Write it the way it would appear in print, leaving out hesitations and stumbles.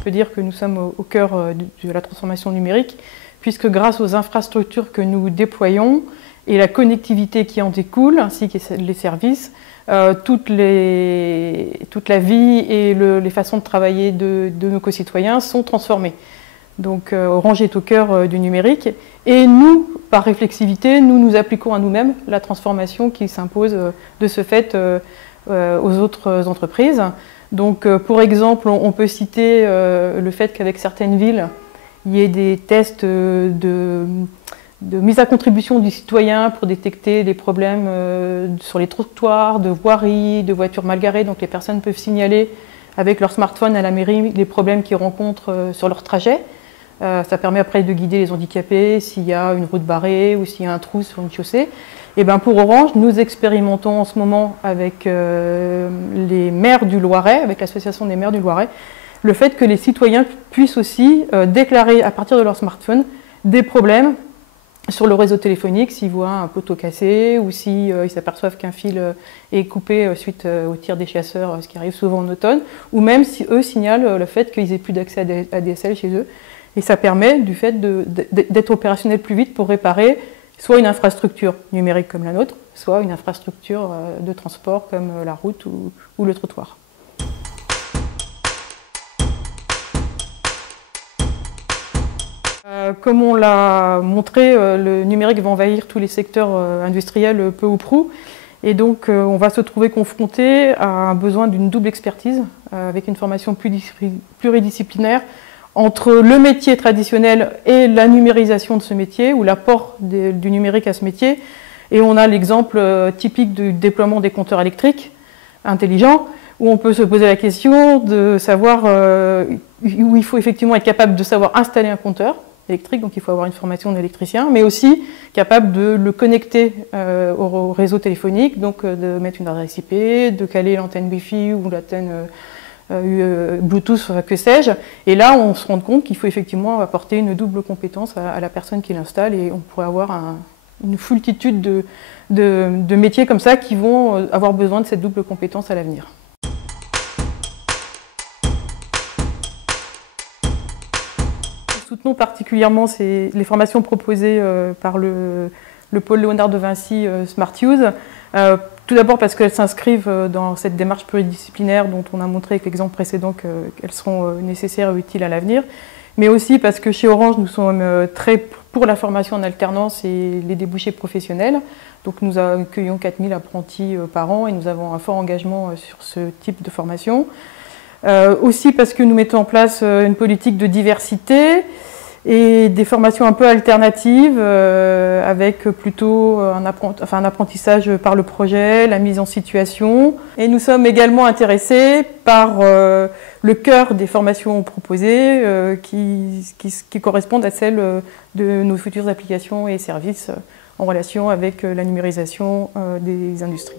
peut dire que nous sommes au cœur de la transformation numérique, puisque grâce aux infrastructures que nous déployons et la connectivité qui en découle, ainsi que les services, toute la vie et les façons de travailler de nos concitoyens sont transformées. Donc Orange est au cœur du numérique et nous, par réflexivité, nous appliquons à nous-mêmes la transformation qui s'impose de ce fait aux autres entreprises. Donc pour exemple, on peut citer le fait qu'avec certaines villes, il y ait des tests de mise à contribution du citoyen pour détecter des problèmes sur les trottoirs, de voirie, de voitures mal garées. Donc les personnes peuvent signaler avec leur smartphone à la mairie les problèmes qu'ils rencontrent sur leur trajet. Ça permet après de guider les handicapés s'il y a une route barrée ou s'il y a un trou sur une chaussée. Et bien pour Orange, nous expérimentons en ce moment avec les maires du Loiret, avec l'association des maires du Loiret, le fait que les citoyens puissent aussi déclarer à partir de leur smartphone des problèmes sur le réseau téléphonique, s'ils voient un poteau cassé ou s'ils s'aperçoivent qu'un fil est coupé suite au tir des chasseurs, ce qui arrive souvent en automne, ou même si eux signalent le fait qu'ils n'aient plus d'accès à ADSL chez eux. Et ça permet du fait d'être opérationnel plus vite pour réparer soit une infrastructure numérique comme la nôtre, soit une infrastructure de transport comme la route ou le trottoir. Comme on l'a montré, le numérique va envahir tous les secteurs industriels peu ou prou. Et donc on va se trouver confronté à un besoin d'une double expertise avec une formation pluridisciplinaire entre le métier traditionnel et la numérisation de ce métier, ou l'apport du numérique à ce métier. Et on a l'exemple typique du déploiement des compteurs électriques intelligents, où on peut se poser la question de savoir, où il faut effectivement être capable de savoir installer un compteur électrique, donc il faut avoir une formation d'électricien, mais aussi capable de le connecter au réseau téléphonique, donc de mettre une adresse IP, de caler l'antenne Wi-Fi ou l'antenne Bluetooth, que sais-je. Et là, on se rend compte qu'il faut effectivement apporter une double compétence à la personne qui l'installe, et on pourrait avoir une foultitude de métiers comme ça qui vont avoir besoin de cette double compétence à l'avenir. Nous soutenons particulièrement les formations proposées par le pôle Léonard de Vinci Smart Use. Tout d'abord parce qu'elles s'inscrivent dans cette démarche pluridisciplinaire dont on a montré avec l'exemple précédent qu'elles seront nécessaires et utiles à l'avenir, mais aussi parce que chez Orange, nous sommes très pour la formation en alternance et les débouchés professionnels. Donc nous accueillons 4000 apprentis par an et nous avons un fort engagement sur ce type de formation. Aussi parce que nous mettons en place une politique de diversité et des formations un peu alternatives avec plutôt un apprentissage par le projet, la mise en situation. Et nous sommes également intéressés par le cœur des formations proposées qui correspondent à celles de nos futures applications et services en relation avec la numérisation des industries.